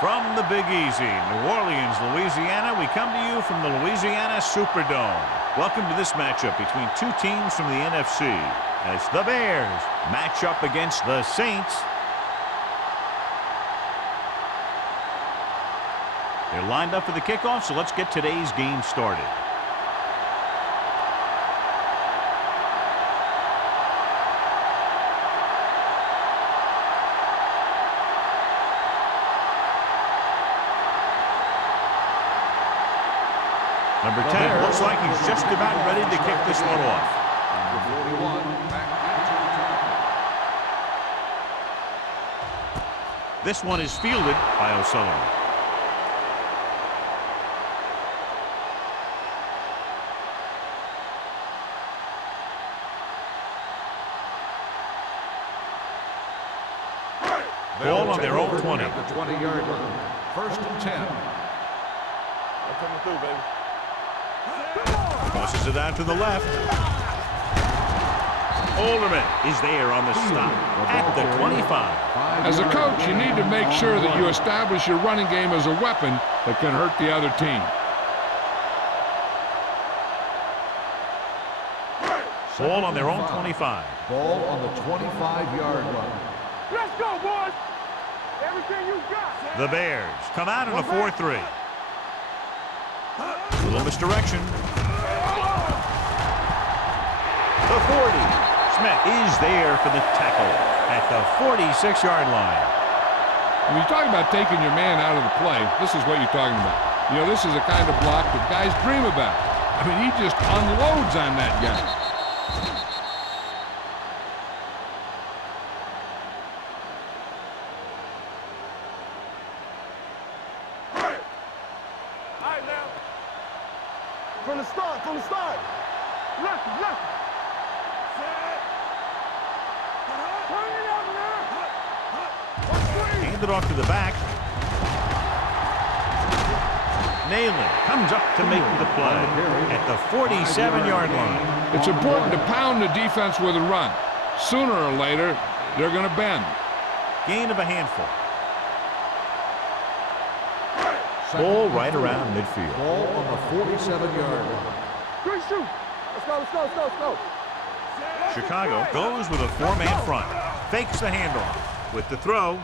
From the Big Easy, New Orleans, Louisiana, we come to you from the Louisiana Superdome. Welcome to this matchup between two teams from the NFC as the Bears match up against the Saints. They're lined up for the kickoff, so let's get today's game started. Number 10 looks like he's just about ready to kick this one off. Number 41, back into This one is fielded by O'Sullivan. Ball on their own 20. At the 20-yard line. First and 10. Coming through, baby. Tosses it out to the left. Olderman is there on the stop at the 25. As a coach, you need to make sure that you establish your running game as a weapon that can hurt the other team. Ball on their own 25. Ball on the 25-yard line. Let's go, boys. Everything you got. The Bears come out in a 4-3. Little misdirection. The 40. Smith is there for the tackle at the 46-yard line. When you talk about taking your man out of the play, this is what you're talking about. You know, this is the kind of block that guys dream about. I mean, he just unloads on that guy. From the start. Left. Hand it off to the back. Nayland comes up to make the play at the 47-yard line. It's important to pound the defense with a run. Sooner or later, they're going to bend. Gain of a handful. Ball right around midfield. Ball on the 47-yard line. Good shoot. Let's go. Chicago goes with a four-man front. Fakes the handoff with the throw.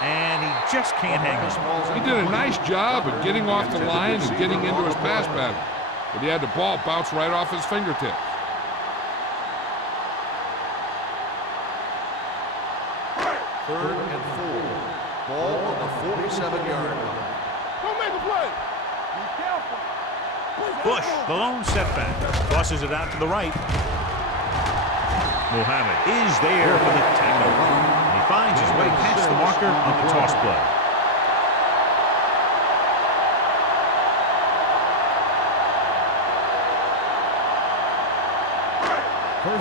And he just can't hang on. He did a nice job of getting off the line and getting into his pass pattern. But he had the ball bounce right off his fingertips. Third and 4. Ball on the 47-yard line. Don't make a play. Be careful. Bush, the lone setback, tosses it out to the right. Muhammad is there for the tackle. And he finds his way past the marker on the toss play.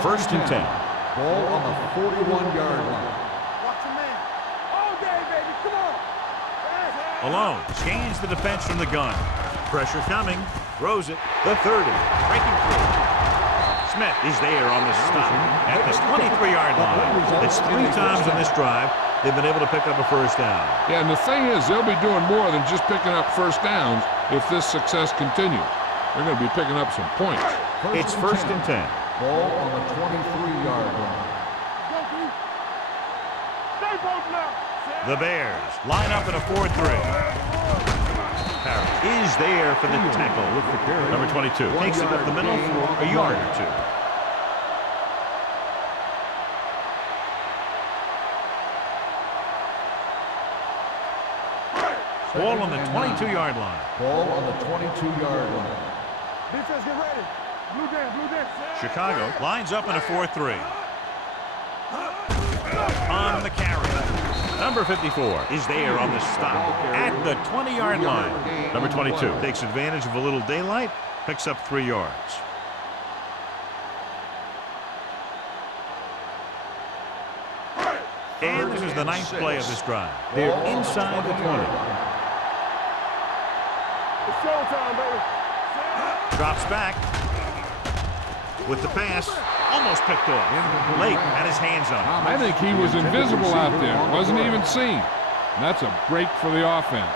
First and 10. Ball on the 41-yard line. Watch your man. All day, baby. Come on. Hey. Malone scans the defense from the gun. Pressure coming. Throws it. The 30. Breaking through. Smith is there on the stop at the 23-yard line. It's 3 times on this drive they've been able to pick up a first down. Yeah, and the thing is, they'll be doing more than just picking up first downs if this success continues. They're going to be picking up some points. It's first and 10. Ball on the 23-yard line. Go, B. Stay both now. The Bears line up in a 4-3. Parrott is there for the tackle. Number 22 takes it up the middle for a yard or 2. Ball on the 22-yard line. Ball on the 22-yard line. Defense, get ready. Blue dance. Chicago lines up in a 4-3. On the carry. Number 54 is there on the stop at the 20-yard line. Number 22 takes advantage of a little daylight, picks up 3 yards. And this is the 9th play of this drive. They're inside the 20. It's showtime, baby. Drops back with the pass. Almost picked off. Lake had his hands on it. I think he was invisible out there. Wasn't even seen. And that's a break for the offense.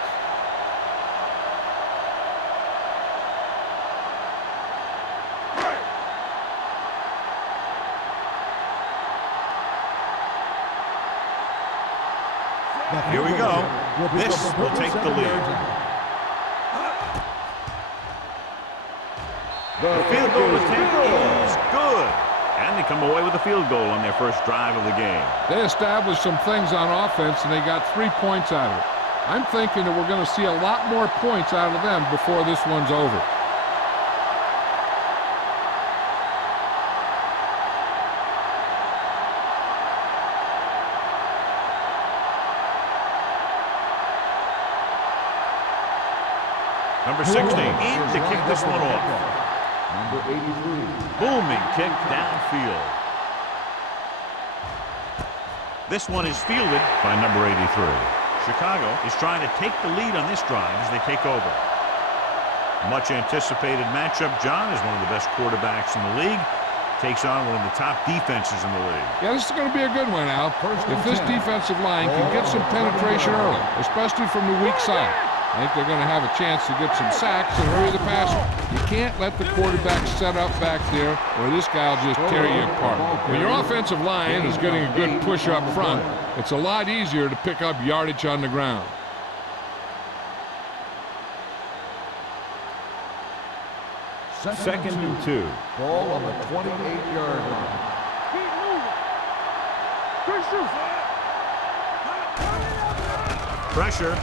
Here we go. This will take the lead. The field goal attempt is good. And they come away with a field goal on their first drive of the game. They established some things on offense, and they got 3 points out of it. I'm thinking that we're going to see a lot more points out of them before this one's over. Number 16 in to kick this one off. Number 83. Booming kick downfield. This one is fielded by number 83. Chicago is trying to take the lead on this drive as they take over. Much anticipated matchup. John is one of the best quarterbacks in the league. Takes on one of the top defenses in the league. Yeah, this is going to be a good one, Al. If this defensive line can get some penetration early, especially from the weak side, I think they're going to have a chance to get some sacks and hurry the passer. You can't let the quarterback set up back there or this guy will just tear you apart. When your offensive line is getting a good push up front, it's a lot easier to pick up yardage on the ground. Second and 2. Ball on the 28-yard line. Keep moving. Good shoot. Pressure.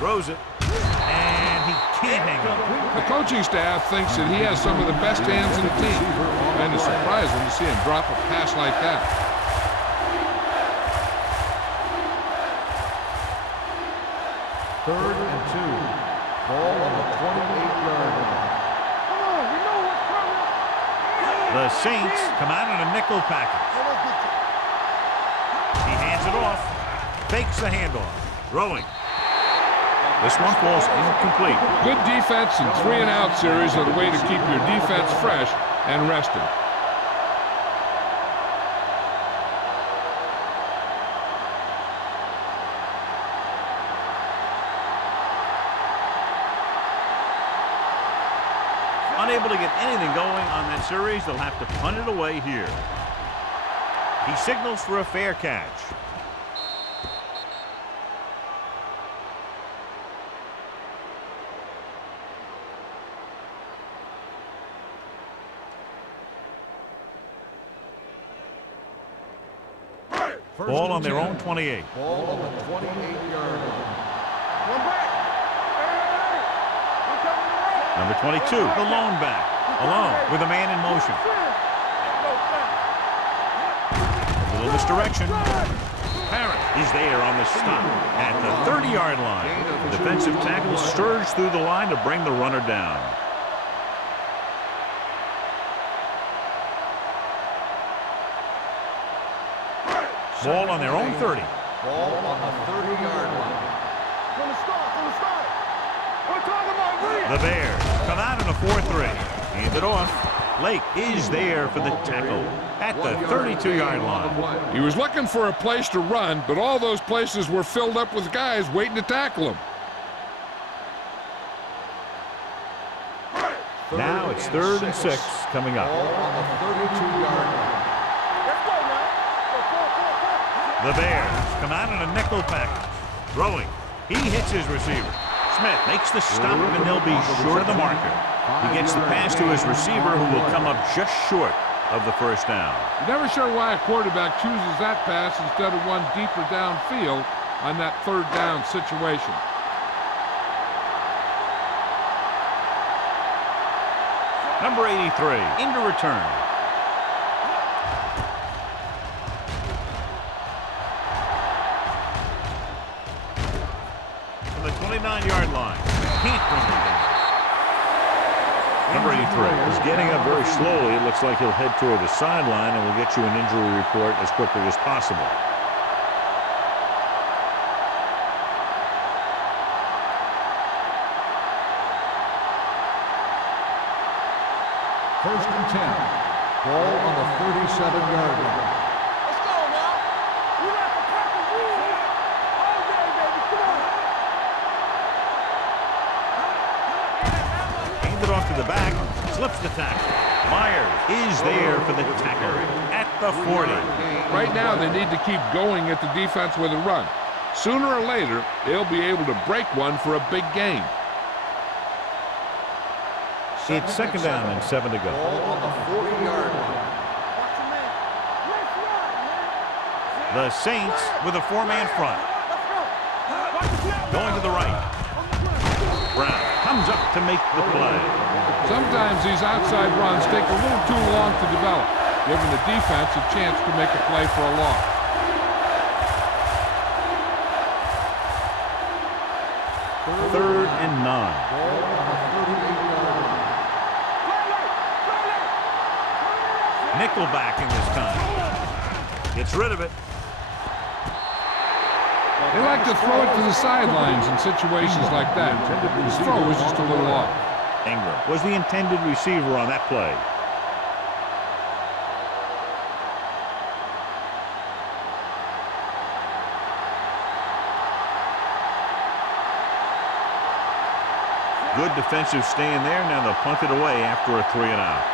Throws it. And he can't hang on. The coaching staff thinks that he has some of the best hands in the team. And it's surprising to see him drop a pass like that. Third and 2. Ball on the 28-yard line. Come on, we know what's coming. The Saints come out in a nickel package. He hands it off. Fakes the handoff. Throwing. This one falls incomplete. Good defense and 3-and-out series are the way to keep your defense fresh and rested. Unable to get anything going on that series, they'll have to punt it away here. He signals for a fair catch. Ball on their own 28. Ball on the 28-yard line. One back. Hey, we're coming around. Number 22, the lone back. Alone with a man in motion. A little misdirection. Parrott is there on the stop at the 30-yard line. The defensive tackle surged through the line to bring the runner down. Ball on their own 30. Ball on the 30-yard line. From the start. We're talking about Reed. The Bears come out in a 4-3. Hand it off. Lake is there for the tackle at the 32-yard line. He was looking for a place to run, but all those places were filled up with guys waiting to tackle him. Now it's 3rd and 6 coming up. Ball on the 32-yard line. Let's go now. The Bears come out in a nickel package. Throwing. He hits his receiver. Smith makes the stop, and they'll be short of the marker. He gets the pass to his receiver, who will come up just short of the first down. You're never sure why a quarterback chooses that pass instead of one deeper downfield on that 3rd down situation. Number 83 into return. From the 29-yard line. Can't bring it down. Number 83 is getting up very slowly. It looks like he'll head toward the sideline, and we'll get you an injury report as quickly as possible. First and 10. Ball on the 37-yard line. Let's go now. We like the Packers. All day, to the back, slips the tackle. Myers is there for the tackle at the 40. Right now, they need to keep going at the defense with a run. Sooner or later, they'll be able to break one for a big gain. It's second down and 7 to go. Ball on the 40-yard line. The Saints with a 4-man front. Going to the right. Brown comes up to make the play. Sometimes these outside runs take a little too long to develop, giving the defense a chance to make a play for a loss. Third and 9. Nickelback in this time. Gets rid of it. They like to throw it to the sidelines in situations like that. His throw was just a little off. Ingram was the intended receiver on that play. Good defensive stand there. Now they'll punt it away after a 3-and-out.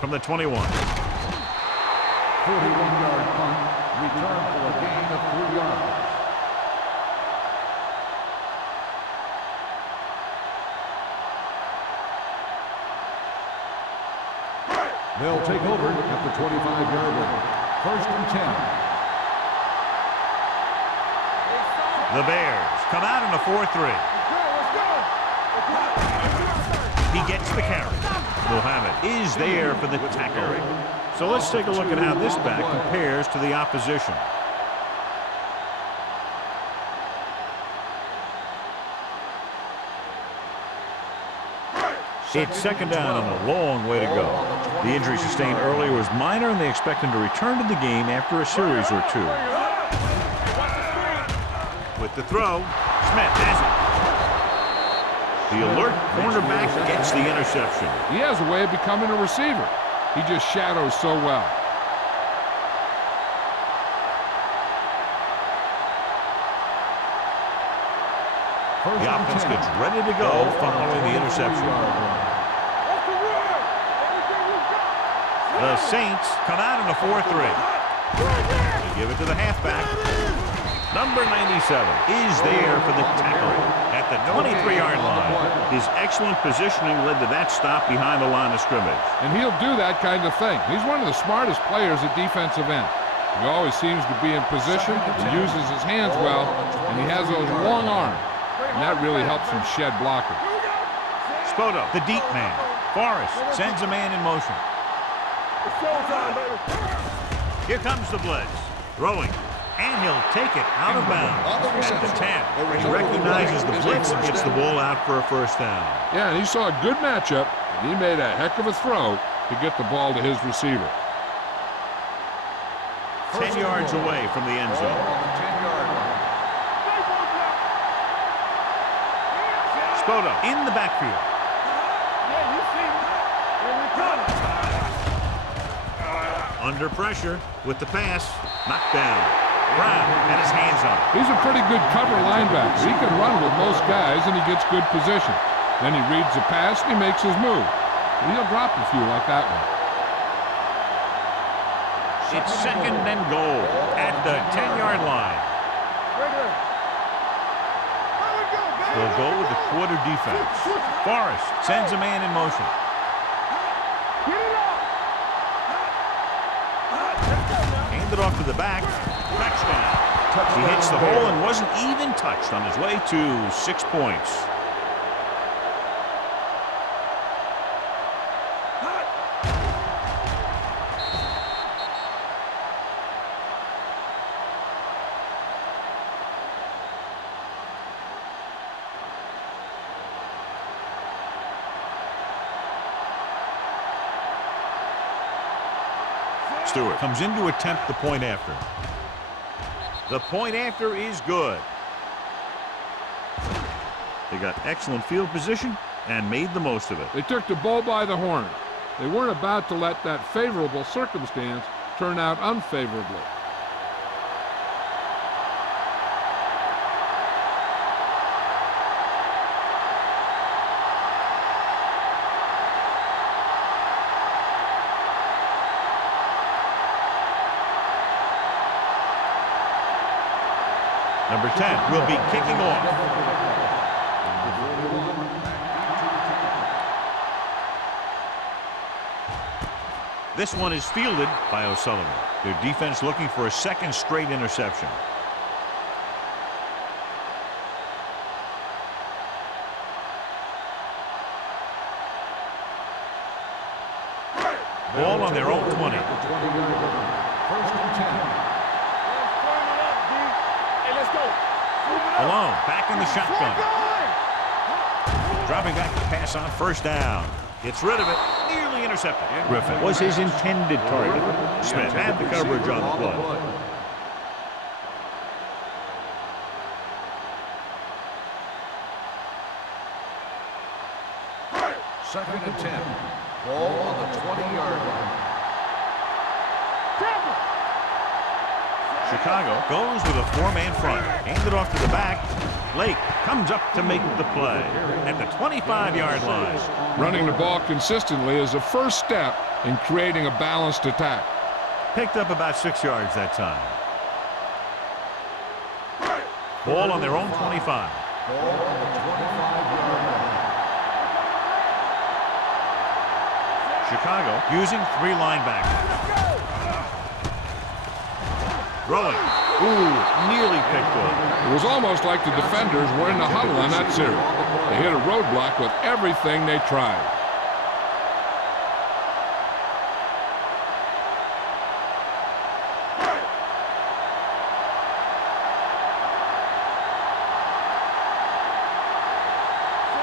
From the 21. 41-yard punt, return for a gain of 3 yards. They'll take over at the 25-yard line. First and 10. The Bears come out in a 4-3. He gets the carry. Muhammad is there for the tackle. So let's take a look at how this back compares to the opposition. It's second down and a long way to go. The injury sustained earlier was minor, and they expect him to return to the game after a series or two. With the throw, Smith has it. The alert cornerback gets the interception. He has a way of becoming a receiver. He just shadows so well. The offense gets ready to go following the interception. The Saints come out in a 4-3. They give it to the halfback. Number 97 is there for the tackle at the 23-yard line. His excellent positioning led to that stop behind the line of scrimmage. And he'll do that kind of thing. He's one of the smartest players at defensive end. He always seems to be in position, he uses his hands well, and he has those long arms. And that really helps him shed blockers. Spoto, the deep man. Forrest sends a man in motion. Here comes the blitz. Throwing. And he'll take it out of bounds at the 10. He recognizes the blitz and gets the ball out for a first down. Yeah, and he saw a good matchup, and he made a heck of a throw to get the ball to his receiver. 10 yards away from the end zone. Spoto in the backfield. Under pressure with the pass. Knocked down. Brown had his hands on it. He's a pretty good cover linebacker. He can run with most guys, and he gets good position. Then he reads the pass, and he makes his move. And he'll drop a few like that one. It's second and goal at the 10-yard line. They'll go with the quarter defense. Forrest sends a man in motion. Handed off to the back. Touchdown. He hits the hole and wasn't even touched on his way to 6 points. Stewart comes in to attempt the point after. The point after is good. They got excellent field position and made the most of it. They took the bull by the horn. They weren't about to let that favorable circumstance turn out unfavorably. Number 10 will be kicking off. This one is fielded by O'Sullivan. Their defense looking for a second straight interception. Ball on their own 20. 20-yard line. First and 10. Hey, let's go. Alone, back in the shotgun. Dropping back to pass on first down. Gets rid of it, nearly intercepted. Griffin was his intended target. Smith had the coverage on the play. Second and 10. Ball on the 20-yard line. Chicago goes with a four-man front. Handed off to the back. Lake comes up to make the play at the 25-yard line. Running the ball consistently is the first step in creating a balanced attack. Picked up about 6 yards that time. Ball on their own 25. Ball on the 25-yard line. Chicago using 3 linebackers. Throwing. Ooh, nearly picked off. It was almost like the defenders were in the huddle on that series. They hit a roadblock with everything they tried.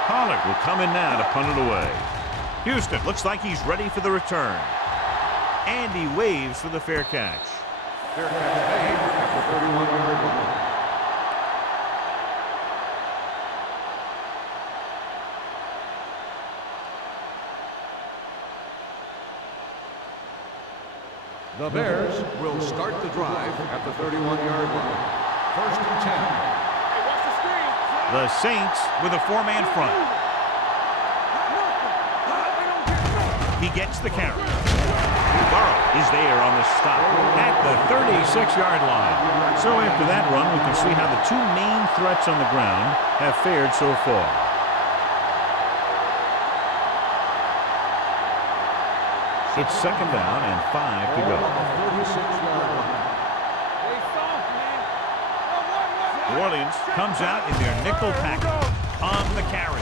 Pollard will come in now to punt it away. Houston looks like he's ready for the return. And he waves for the fair catch. Fair catch made at the 31-yard line. The Bears will start the drive at the 31-yard line. First and 10. Hey, watch the screen. The Saints with a four-man front. He gets the carry. Burrow is there on the stop at the 36-yard line. So after that run, we can see how the two main threats on the ground have fared so far. It's second down and 5 to go. On the 46-yard line. Hey, soft, man. New Orleans comes out in their nickel package on the carry.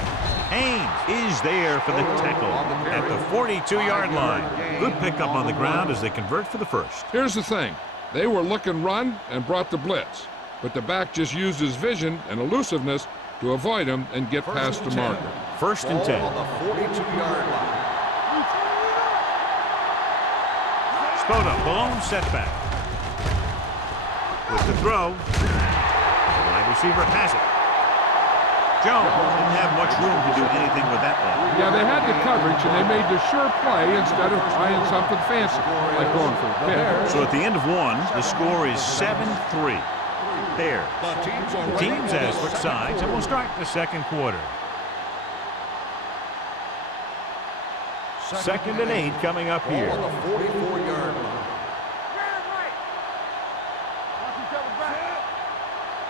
Haynes is there for the tackle at the 42-yard line. Good pickup on the ground as they convert for the first. Here's the thing. They were looking run and brought the blitz. But the back just used his vision and elusiveness to avoid him and get past the marker. First and 10. On the 42-yard line. Spota, blown setback. With the throw. The wide receiver has it. Jones didn't have much room to do anything with that one. Yeah, they had the coverage, and they made the sure play instead of trying something fancy, like going for a pick. So at the end of one, the score is 7-3. There. The teams have switched sides, and we'll start the second quarter. Second and 8 coming up here. On the 44-yard line. Watch each other back.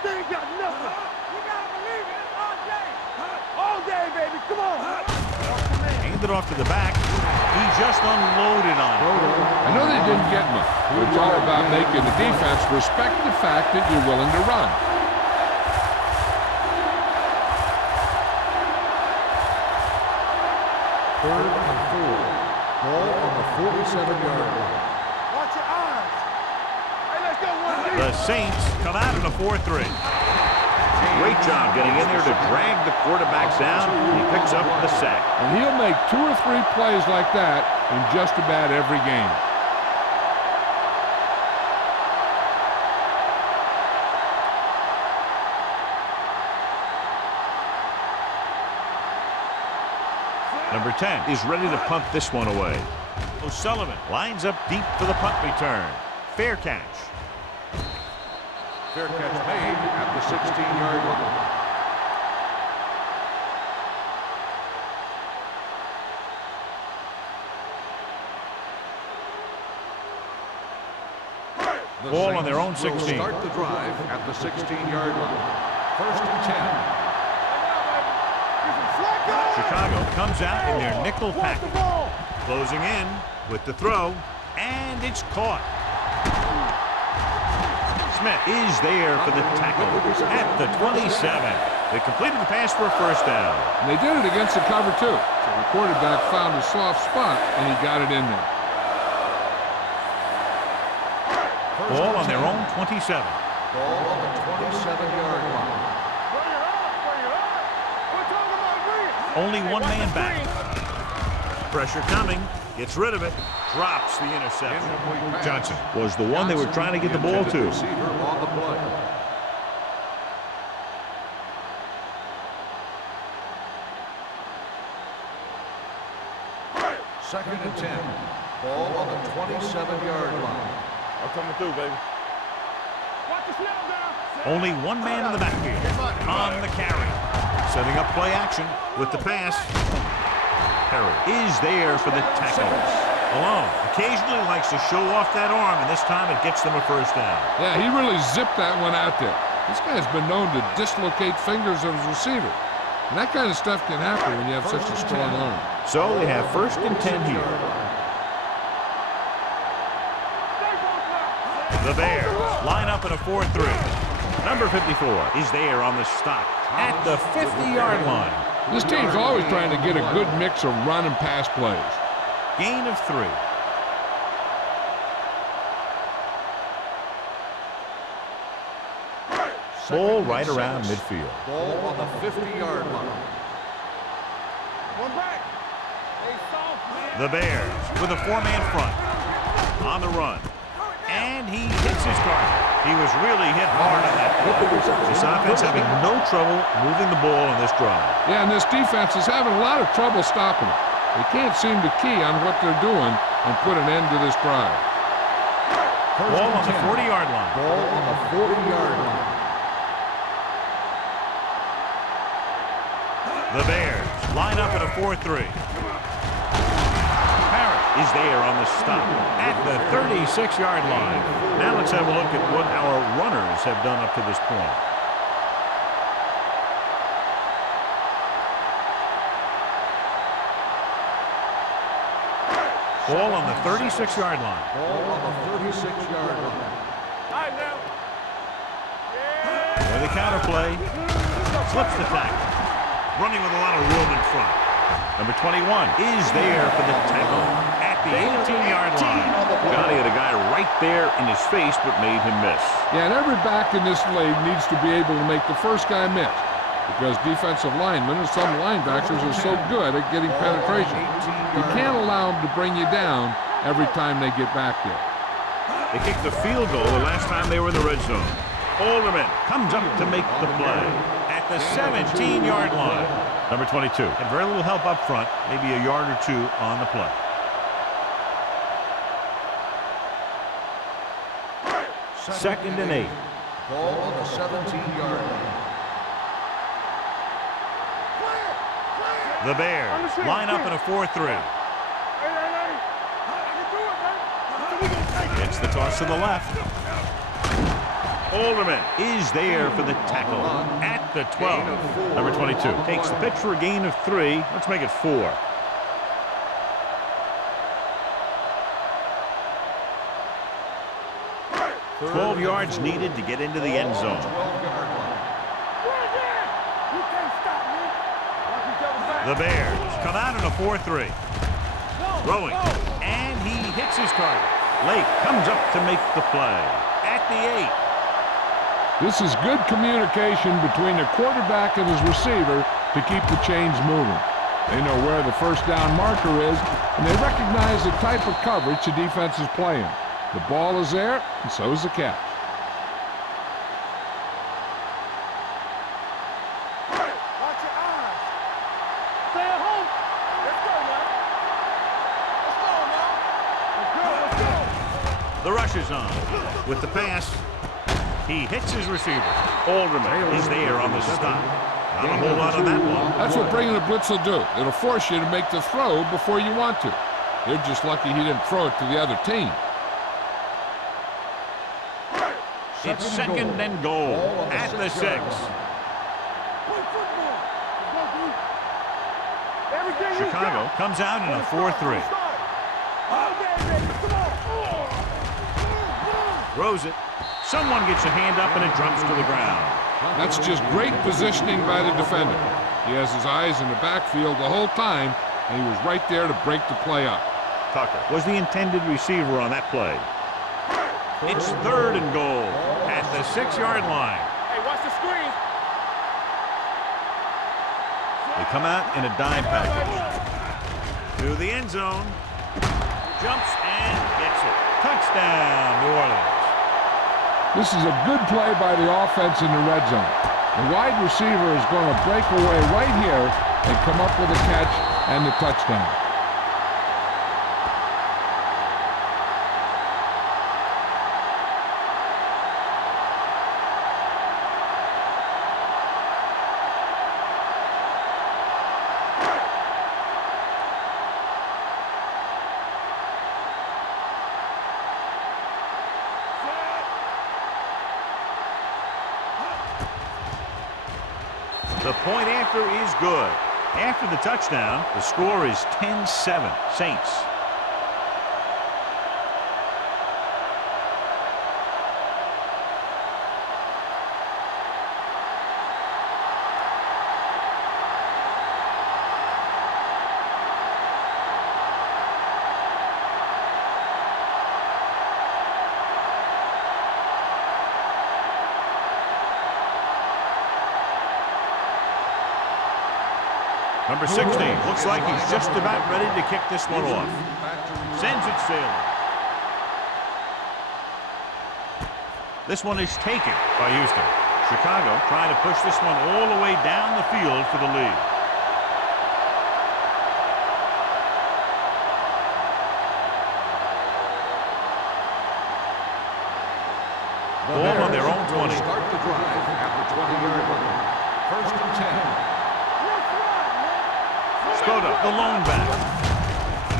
They ain't got nothing. You gotta believe it. It's all day. All day, baby. Come on. Handed off to the back. He just unloaded on it. I know they didn't get much. It's all about making the defense respect the fact that you're willing to run. Third and 4. Ball on the 47-yard line. Watch your eyes. Hey, let's go. The Saints come out in a 4-3. Great job getting in there to drag the quarterback down. He picks up the sack. And he'll make 2 or 3 plays like that in just about every game. Number 10 is ready to punt this one away. O'Sullivan lines up deep for the punt return. Fair catch. Fair catch made at the 16-yard line. The Ball on Saints their own will 16. start the drive at the 16-yard line. First and 10. Chicago comes out in their nickel package. Closing in with the throw, and it's caught. Smith is there for the tackle at the 27. They completed the pass for a first down. And they did it against the cover, too. So the quarterback found a soft spot, and he got it in there. Ball on their own 27. Ball on the 27-yard line. Only one man back. Pressure coming. Gets rid of it. Drops the interception. Johnson was the one they were trying to get the ball to. Receiver on the play. Second and 10. Ball on the 27-yard line. I'm coming through, baby. Watch the snap down. Only one man in the backfield on the carry. Setting up play action with the pass. Perry is there for the tackle. Alone occasionally likes to show off that arm, and this time it gets them a first down. Yeah, he really zipped that one out there. This guy's been known to dislocate fingers of his receiver. And that kind of stuff can happen when you have such a strong arm. So they have first and 10 here. The Bears line up in a 4-3. Number 54 is there on the stop at the 50-yard line. This team's always trying to get a good mix of run and pass plays. Gain of 3. Ball right around midfield. Ball on the 50-yard line. One back. The Bears with a 4-man front. On the run. And he hits his target. He was really hit hard on that play. This offense having no trouble moving the ball on this drive. Yeah, and this defense is having a lot of trouble stopping it. They can't seem to key on what they're doing and put an end to this drive. Ball on the 40-yard line. Ball on the 40-yard line. The Bears line up in a 4-3. Is there on the stop at the 36-yard line. Now let's have a look at what our runners have done up to this point. Ball on the 36-yard line. Ball on the 36-yard line. All right, now. With a counterplay, slips the tackle. Running with a lot of room in front. Number 21 is there for the tackle at the 18-yard line. Johnny had a guy right there in his face, but made him miss. Yeah, and every back in this league needs to be able to make the first guy miss, because defensive linemen and some linebackers are so good at getting penetration. You can't allow them to bring you down every time they get back there. They kicked the field goal the last time they were in the red zone. Alderman comes up to make the play at the 17-yard line. Number 22 had very little help up front, maybe a yard or two on the play. Second and 8. Ball on the 17-yard line. The Bears line up in a 4-3. Gets the toss to the left. Alderman is there for the tackle at the 12. Number 22 takes the pitch for a gain of 3. Let's make it 4. Twelve yards needed to get into the end zone. The Bears come out in a 4-3. Throwing, and he hits his target. Lake comes up to make the play at the 8. This is good communication between the quarterback and his receiver to keep the chains moving. They know where the first down marker is, and they recognize the type of coverage the defense is playing. The ball is there, and so is the catch. Watch your eyes. Stay at home. Let's go now. Let's go now. Let's go. The rush is on. With the pass, he hits his receiver. Alderman is there on the stop. Not a whole lot on that one. That's what bringing the blitz will do. It'll force you to make the throw before you want to. They're just lucky he didn't throw it to the other team. It's second and goal at the 6. Chicago comes out in a 4-3. Throws it. Someone gets a hand up and it drops to the ground. That's just great positioning by the defender. He has his eyes in the backfield the whole time, and he was right there to break the play up. Tucker was the intended receiver on that play. It's third and goal at the 6-yard line. Hey, watch the screen. They come out in a dime package. To the end zone. Jumps and gets it. Touchdown, New Orleans. This is a good play by the offense in the red zone. The wide receiver is going to break away right here and come up with a catch and the touchdown. The point after is good. After the touchdown, the score is 10-7, Saints. Number 16 looks like he's just about ready to kick this one off. Sends it sailing. This one is taken by Houston. Chicago trying to push this one all the way down the field for the lead. Ball on their own 20. Start the drive at the 20-yard line. First and 10. Skoda, the lone back.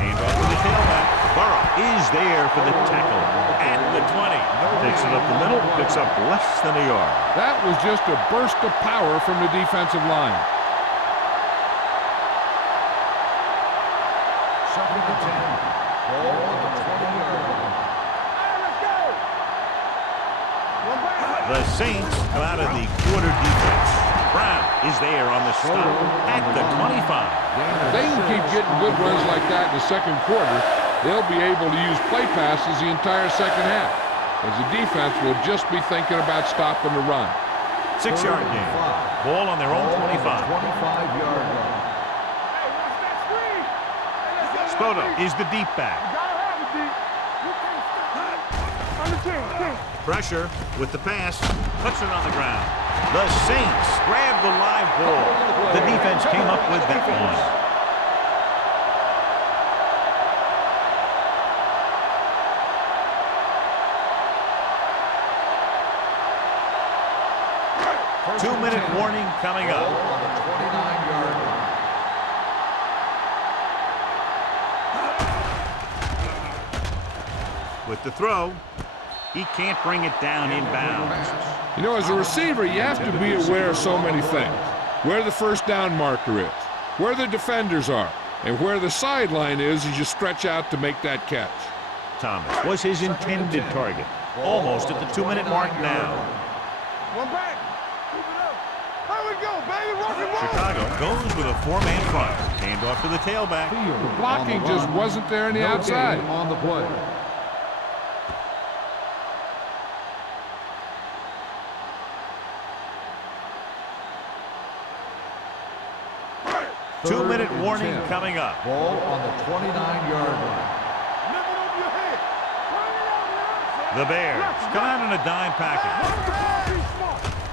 Hand off to the tailback. Burrow is there for the tackle at the 20. Takes it up the middle, picks up less than a yard. That was just a burst of power from the defensive line. Second and 10. Ball on the 20-yard line. The Saints come out of the quarter defense. Brown is there on the stop at the 25. They can keep getting good runs like that in the second quarter. They'll be able to use play passes the entire second half, as the defense will just be thinking about stopping the run. 6-yard gain. Ball on their own 25. 25-yard line. Skoda is the deep back. Pressure with the pass. Puts it on the ground. The Saints grab the live ball. The defense came up with that one. Two-minute warning coming up. On the 29-yard line. With the throw, he can't bring it down inbounds. You know, as a receiver, you have to be aware of so many things. Where the first down marker is, where the defenders are, and where the sideline is as you stretch out to make that catch. Thomas was his intended target. Almost at the 2-minute mark now. One back. Keep it up. There we go, baby. Rock and roll. Chicago goes with a 4-man front. Hand off to the tailback. The blocking just wasn't there on the outside. On the play. Two-minute warning coming up. Ball on the 29-yard line. Lift it over your head. The Bears come out in a dime package.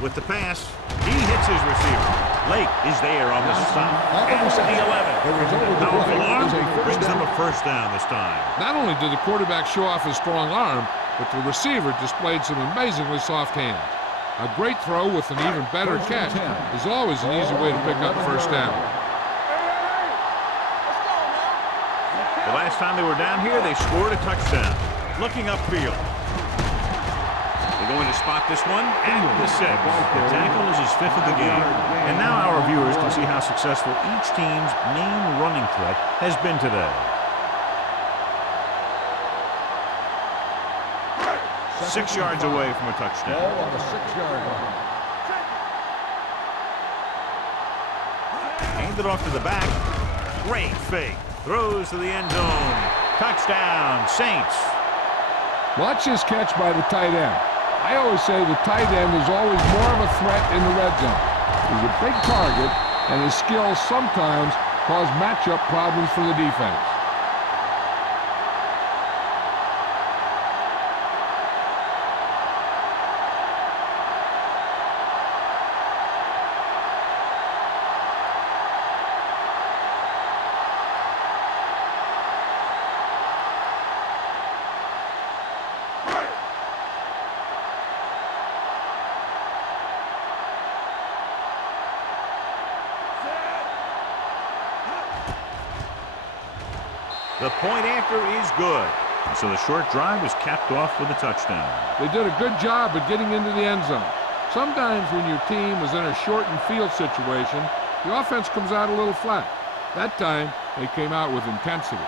With the pass, he hits his receiver. Lake is there on the stop at the 11. Powerful arm brings them a first down this time. Not only did the quarterback show off his strong arm, but the receiver displayed some amazingly soft hands. A great throw with an even better catch is always an easy way to pick up first down. The last time they were down here, they scored a touchdown. Looking upfield. They going to spot this one at the 6. The tackle is his 5th of the game. And now our viewers can see how successful each team's main running threat has been today. 6 yards away from a touchdown. Ball on the 6-yard line. Handed off to the back. Great fake. Throws to the end zone. Touchdown, Saints. Watch this catch by the tight end. I always say the tight end is always more of a threat in the red zone. He's a big target, and his skills sometimes cause matchup problems for the defense. The point after is good. And so the short drive was capped off with a touchdown. They did a good job of getting into the end zone. Sometimes when your team is in a shortened field situation, the offense comes out a little flat. That time, they came out with intensity.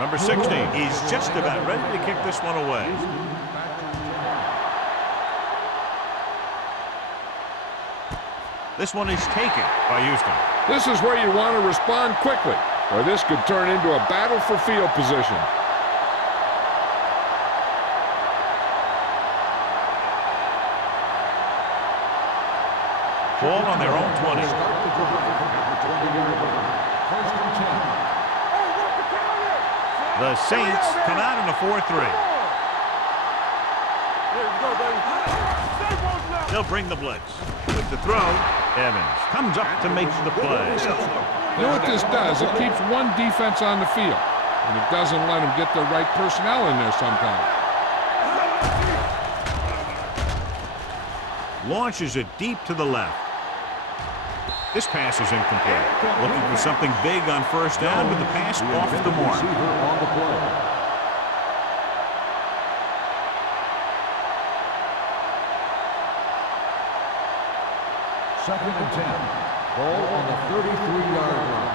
Number 60 is just about ready to kick this one away. This one is taken by Houston. This is where you want to respond quickly, or this could turn into a battle for field position. Ball on their own 20. Start the drive at the 20-yard line. 1st and 10. The Saints come out in a 4-3. They'll bring the blitz. With the throw, Evans comes up to make the play. You know what this does? It keeps one defense on the field, and it doesn't let them get the right personnel in there sometimes. Launches it deep to the left. This pass is incomplete. Looking for something big on 1st down, but the pass off the mark. On the play. Second and 10. Ball on the 33-yard line.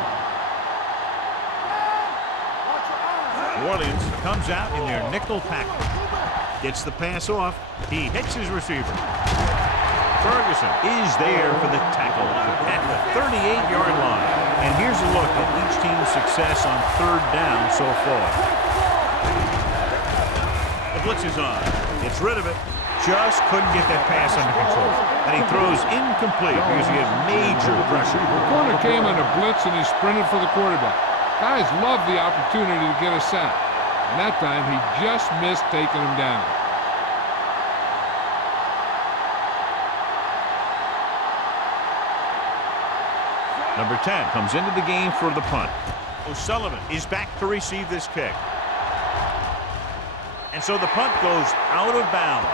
New Orleans comes out in their nickel package. Gets the pass off. He hits his receiver. Ferguson is there for the tackle at the 38-yard line. And here's a look at each team's success on 3rd down so far. The blitz is on. Gets rid of it. Just couldn't get that pass under control. And he throws incomplete because he has major pressure. The corner came on a blitz and he sprinted for the quarterback. Guys love the opportunity to get a sack. And that time he just missed taking him down. Number 10 comes into the game for the punt. O'Sullivan is back to receive this kick. And so the punt goes out of bounds.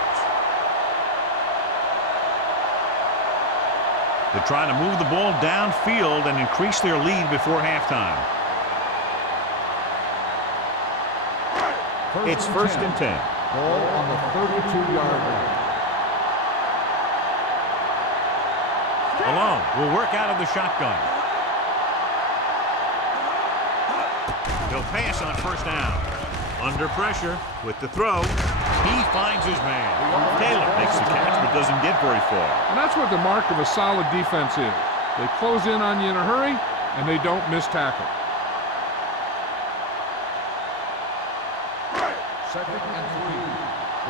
They're trying to move the ball downfield and increase their lead before halftime. It's 1st and 10. Ball on the 32-yard line. Malone will work out of the shotgun. He'll pass on 1st down. Under pressure with the throw. He finds his man. Taylor makes the catch but doesn't get very far. And that's what the mark of a solid defense is. They close in on you in a hurry, and they don't miss tackle. 2nd and 3.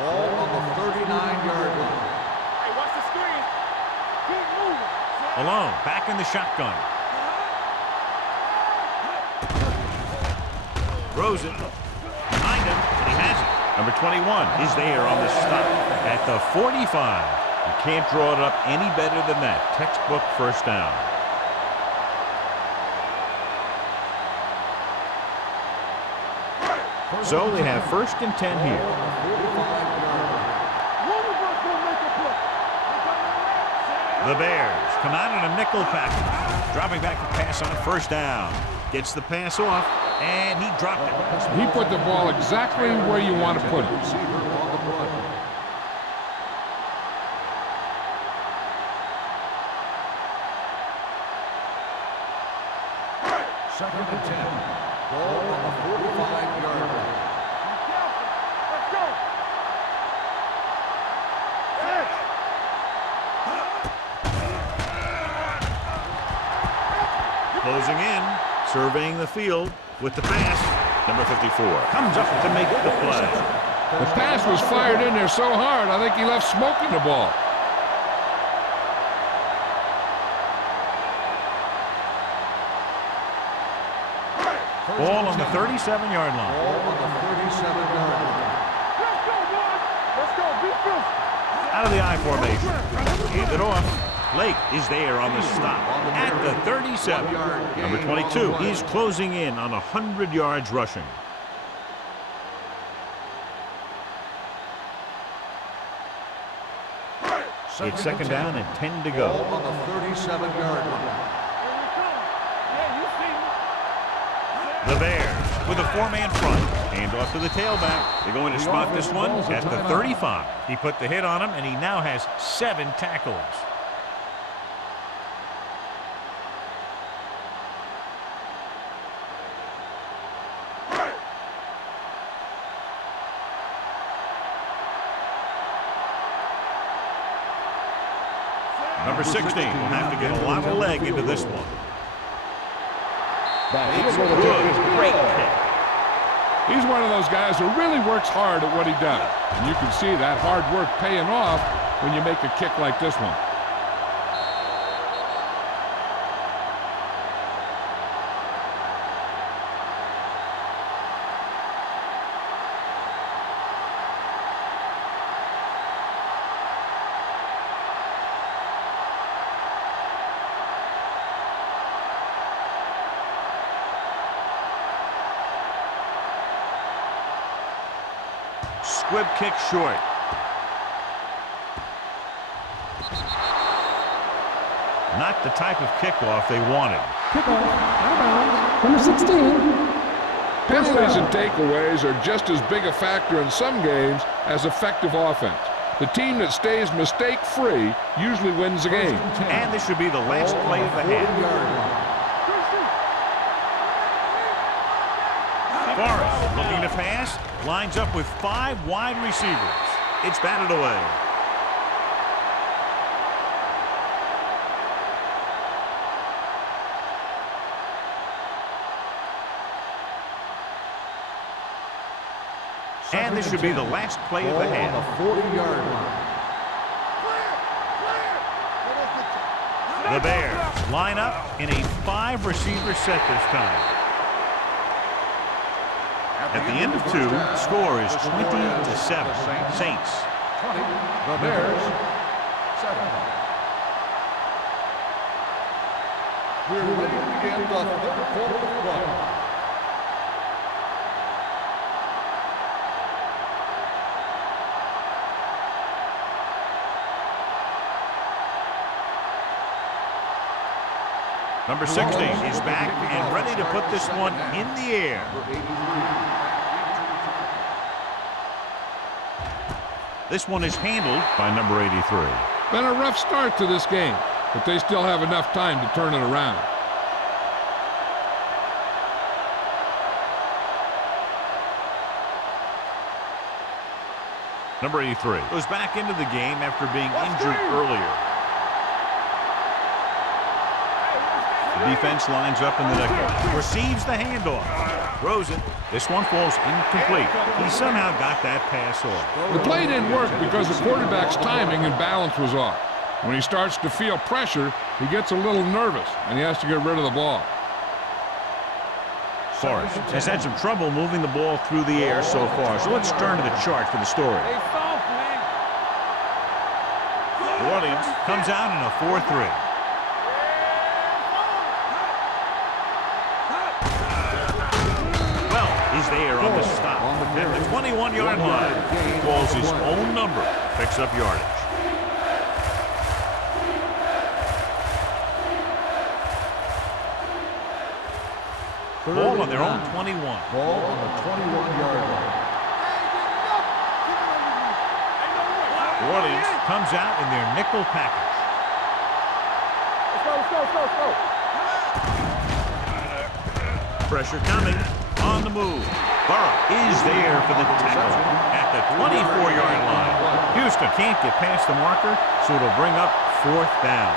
Ball on the 39-yard line. Hey, watch the screen. Keep moving. Malone back in the shotgun. Throws it. Behind him, and he has it. Number 21 is there on the stop at the 45. You can't draw it up any better than that. Textbook 1st down. So they have 1st and 10 here. The Bears come out in a nickel package. Dropping back to pass on 1st down. Gets the pass off, and he dropped it. He put the ball exactly where you want to put it. Second and 10. Ball on the 45-yard line. Let's go. Closing in, surveying the field with the pass. Number 54 comes up to make the play. The pass was fired in there so hard, I think he left smoke in the ball. Ball on the 37-yard line. Ball on the 37-yard line. Let's go, boys. Let's go. Be fierce. Out of the I formation. Hand it off. Lake is there on the stop at the 37. Number 22 is closing in on 100 yards rushing. It's 2nd down and 10 to go. Ball on the 37-yard line. Here we come. Yeah, you see me. The Bears with a 4-man front. Hand off to the tailback. They're going to spot this one at the 35. He put the hit on him, and he now has 7 tackles. Number 16 will have to get a lot of leg into this one. It's good. Great kick. He's one of those guys who really works hard at what he does. And you can see that hard work paying off when you make a kick like this one. Squib kick short. Not the type of kickoff they wanted. Kickoff, out of bounds, number 16. Penalties and takeaways are just as big a factor in some games as effective offense. The team that stays mistake-free usually wins the game. And this should be the last play of the half. Forrest looking to pass, lines up with 5 wide receivers. It's batted away. And this should be the last play of the half. On the 40-yard line. The Bears line up in a 5-receiver set this time. At the end of 2, score is 20-7. Saints. 20. The Bears. 7. We're ready to begin the 3rd quarter of play. Number 16 is back and ready to put this one in the air. This one is handled by number 83. Been a rough start to this game, but they still have enough time to turn it around. Number 83 goes back into the game after being injured earlier. The defense lines up in the nickel. Receives the handoff. Throws it. This one falls incomplete. He somehow got that pass off. The play didn't work because the quarterback's timing and balance was off. When he starts to feel pressure, he gets a little nervous, and he has to get rid of the ball. Forrest has had some trouble moving the ball through the air so far, so let's turn to the chart for the story. New Orleans comes out in a 4-3. Is there on the stop 21-yard line. Calls his own number. Picks up yardage. Ball on their own 21. Ball on the 21-yard line. New Orleans comes out in their nickel package. Let's go. Pressure coming. On the move. Burrow is there for the tackle at the 24-yard line. Houston can't get past the marker, so it'll bring up 4th down.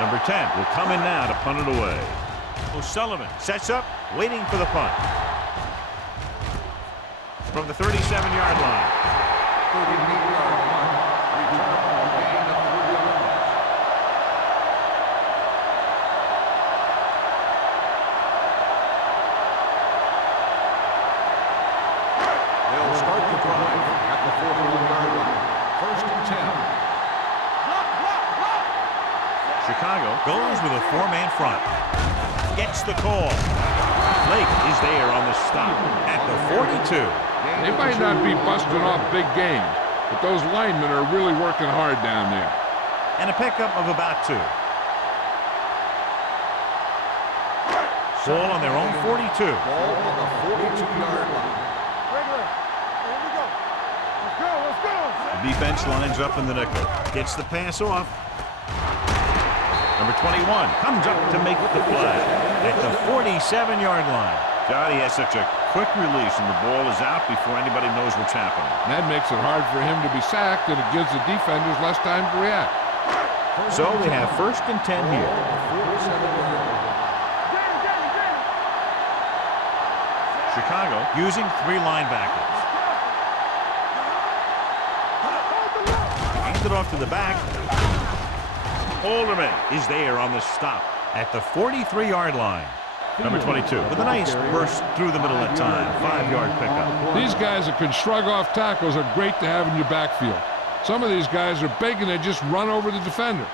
Number 10 will come in now to punt it away. O'Sullivan sets up, waiting for the punt. From the 37-yard line. 38-yard punt. Return for a gain of 3 yards. They'll start the drive at the 41-yard line. 1st and 10. Chicago goes with a 4-man front. Gets the call. Lake is there on the stop at the 42. They might not be busting off big games, but those linemen are really working hard down there. And a pickup of about 2. Ball on their own 42. Ball on the 42-yard line. Regular. Here we go. Let's go. The defense lines up in the nickel. Gets the pass off. Number 21 comes up to make the play at the 47-yard line. God, he has such a quick release, and the ball is out before anybody knows what's happening. And that makes it hard for him to be sacked, and it gives the defenders less time to react. So they have 1st and 10 here. 47-yard line. Chicago using 3 linebackers. Hands it off to the back. Alderman is there on the stop at the 43-yard line. Number 22 with a nice burst through the middle at time. 5-yard pickup. These guys that can shrug off tackles are great to have in your backfield. Some of these guys are big and they just run over the defender.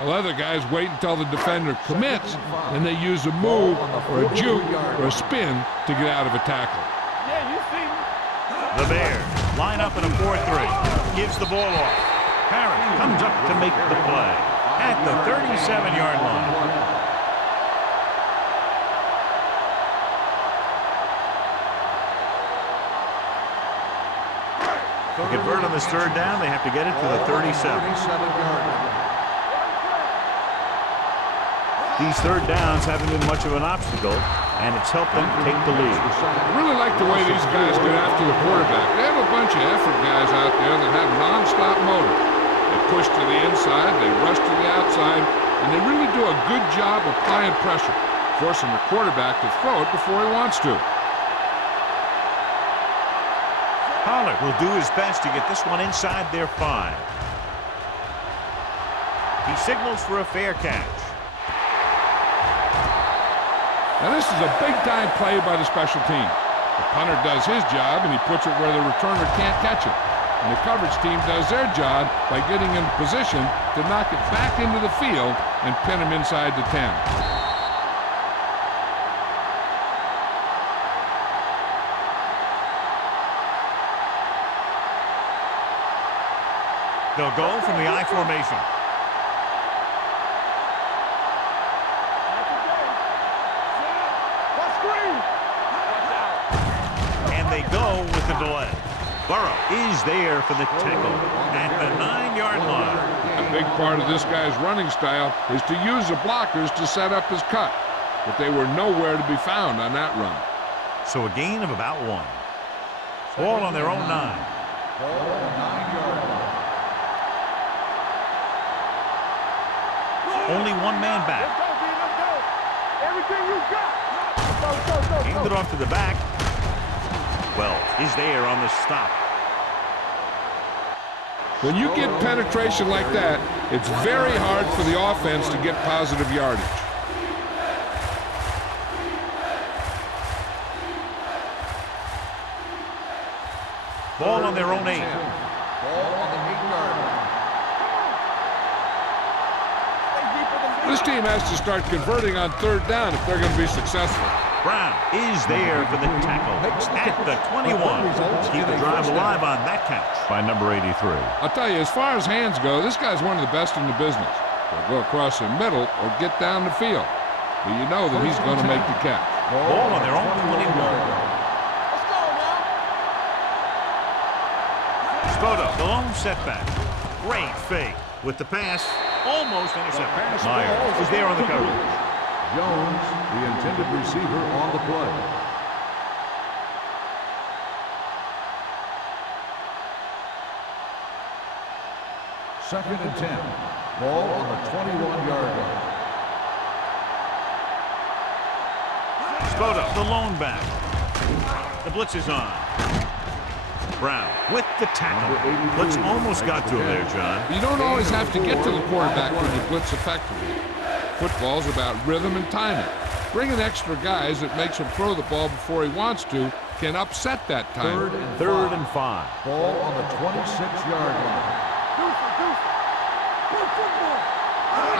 While other guys wait until the defender commits, and they use a move or a juke or a spin to get out of a tackle. Yeah, you see me. The Bears line up in a 4-3. Gives the ball off. Harris comes up to make the play at the 37-yard line. To convert on this 3rd down, they have to get it to the 37. 37-yard line. These 3rd downs haven't been much of an obstacle, and it's helped them take the lead. I really like the way these guys get after the quarterback. They have a bunch of effort guys out there that have non-stop motor. They push to the inside, they rush to the outside, and they really do a good job applying pressure, forcing the quarterback to throw it before he wants to. Pollard will do his best to get this one inside their 5. He signals for a fair catch. Now this is a big-time play by the special team. The punter does his job, and he puts it where the returner can't catch it. And the coverage team does their job by getting in position to knock it back into the field and pin him inside the 10. They'll go from the I formation. And they go with the delay. Burrow is there for the tackle at the 9-yard line. A big part of this guy's running style is to use the blockers to set up his cut, but they were nowhere to be found on that run. So a gain of about 1. Ball on their own 9. Ball on the 9-yard line. Only 1 man back. Let's go. Everything you got. Go. Hand it off to the back. Well, he's there on the stop. When you get penetration like that, it's very hard for the offense to get positive yardage. Ball on their own 8. Ball on the 8-yard line. This team has to start converting on third down if they're going to be successful. Brown is there for the tackle at the 21. Keep the drive alive on that catch by number 83. I'll tell you, as far as hands go, this guy's one of the best in the business. He'll go across the middle or get down the field. But you know that he's going to make the catch. Ball on their own 21. Let's go now. Spoto, the lone setback. Great fake with the pass. Almost intercepted. Myers is there on the coverage. Jones, the intended receiver, on the play. Second and 10. Ball on the 21-yard line. Spoto, the lone back. The blitz is on. Brown with the tackle. Blitz almost got to him there, John. You don't always have to get to the quarterback when you blitz effectively. Football's about rhythm and timing. Bringing extra guys that makes him throw the ball before he wants to can upset that time. Third and 5. Ball on the 26-yard line.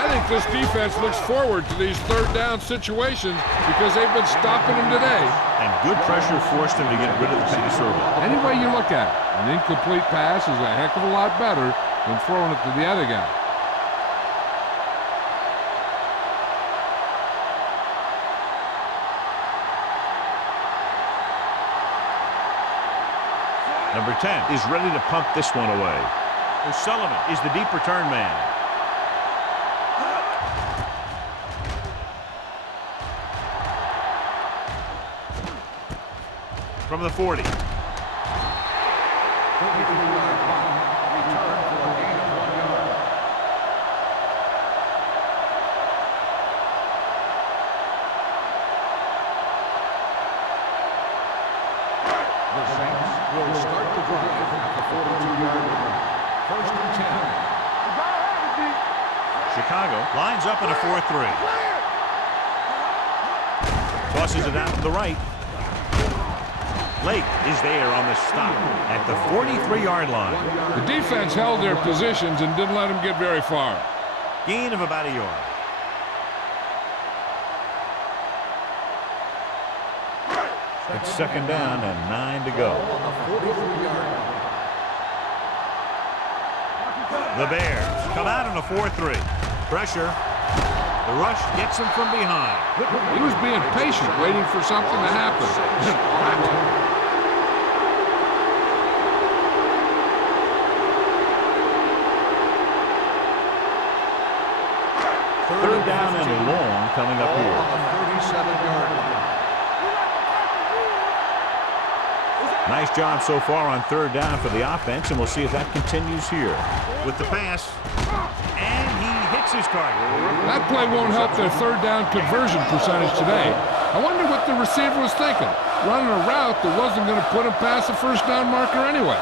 I think this defense looks forward to these third down situations because they've been stopping them today. And good pressure forced him to get rid of the pass early. Any way you look at it, an incomplete pass is a heck of a lot better than throwing it to the other guy. Number 10 is ready to pump this one away. O'Sullivan is the deep return man. From the 40. 33-yard line. Return for a gain of 1 yard. The Saints will start the drive at the 42-yard line. First and 10. Chicago lines up in a 4-3. Tosses it out to the right. Lake is there on the stop at the 43-yard line. The defense held their positions and didn't let them get very far. Gain of about a yard. It's second down and 9 to go. On the 43-yard line. The Bears come out in a 4-3. Pressure. The rush gets him from behind. He was being patient, waiting for something to happen. Third down and long coming up Ball here. on the 37-yard line. Nice job so far on third down for the offense, and we'll see if that continues here. With the pass, and he hits his target. That play won't help their third down conversion percentage today. I wonder what the receiver was thinking, running a route that wasn't going to put him past the first down marker anyway.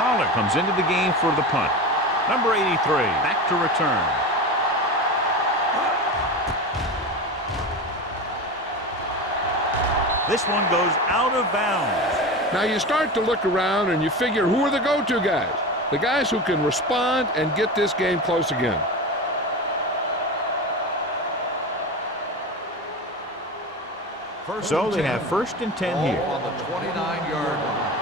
Pollard comes into the game for the punt. Number 83, back to return. This one goes out of bounds. Now you start to look around and you figure, who are the go-to guys? The guys who can respond and get this game close again. So they have first and 10 Ball here. on the 29-yard line.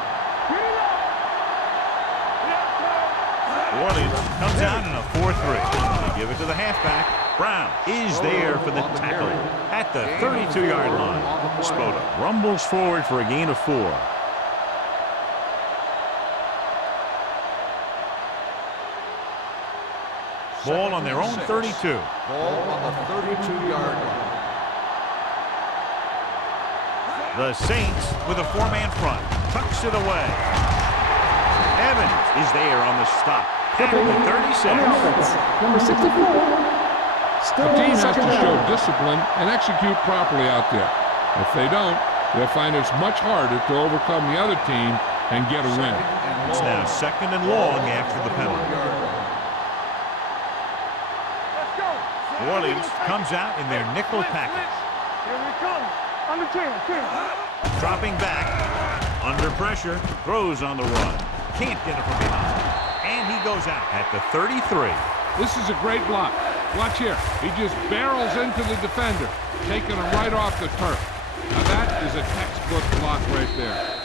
Orleans comes out in a 4-3. They give it to the halfback. Brown is there for the tackle at the 32-yard line. Spoto rumbles forward for a gain of 4. Ball on their own 32. Ball on the 32-yard line. The Saints with a 4-man front. Tucks it away. Evans is there on the stop. At the 36. Number 64. The team has to show discipline and execute properly out there. If they don't, they'll find it's much harder to overcome the other team and get a win. It's now second and long after the penalty. Orleans comes out in their nickel package. Here we come. Under 10. Dropping back. Under pressure, throws on the run. Can't get it from behind. And he goes out at the 33. This is a great block. Watch here. He just barrels into the defender, taking him right off the turf. Now that is a textbook block right there.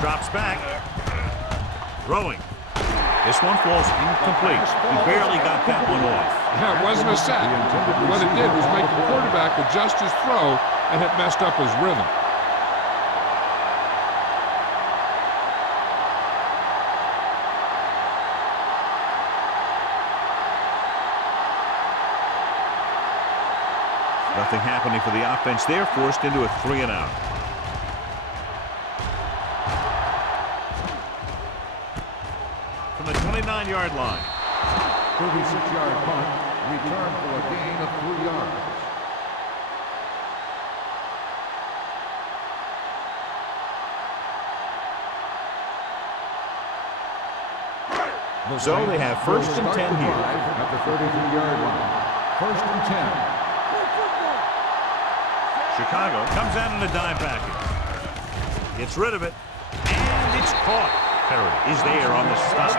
Drops back. Throwing. This one falls incomplete. He barely got that one off. Yeah, it wasn't a sack. What it did was make the quarterback adjust his throw, and it messed up his rhythm. Nothing happening for the offense there, forced into a 3-and-out. From the 29-yard line. 36-yard punt, return for a gain of 3 yards. So they have first and 10 here. At the 33-yard line. First and 10. Chicago comes out in a dime package. Gets rid of it. And it's caught. Perry is there on the stop.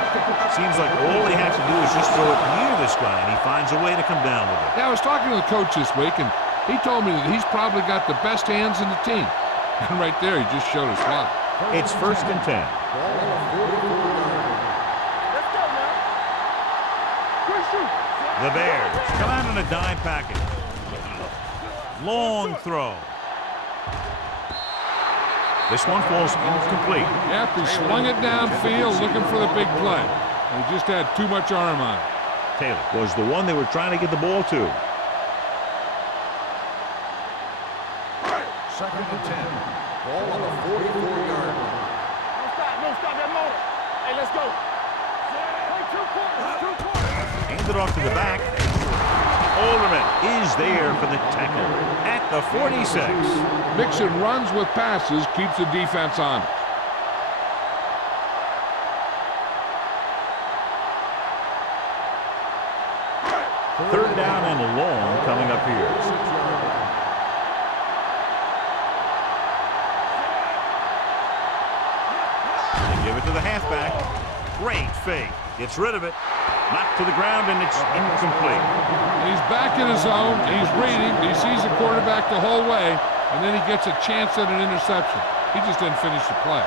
Seems like all he has to do is just throw it near this guy, and he finds a way to come down with it. Yeah, I was talking to the coach this week, and he told me that he's probably got the best hands in the team. And right there, he just showed us why. It's first and 10. The Bears come out in a dime package. Long throw. This one falls incomplete. Yep, he slung it downfield looking for the big play. He just had too much arm on it. Taylor was the one they were trying to get the ball to. Second and 10. Ball on the 44-yard line. Don't stop that motor. Hey, let's go. Play 2 quarters. Hand it off to the back. Alderman is there for the tackle at the 46. Mixing runs with passes keeps the defense honest. Third down and long coming up here. They give it to the halfback. Great fake. Gets rid of it. Knocked to the ground, and it's incomplete. He's back in his zone. He's reading. He sees the quarterback the whole way, and then he gets a chance at an interception. He just didn't finish the play.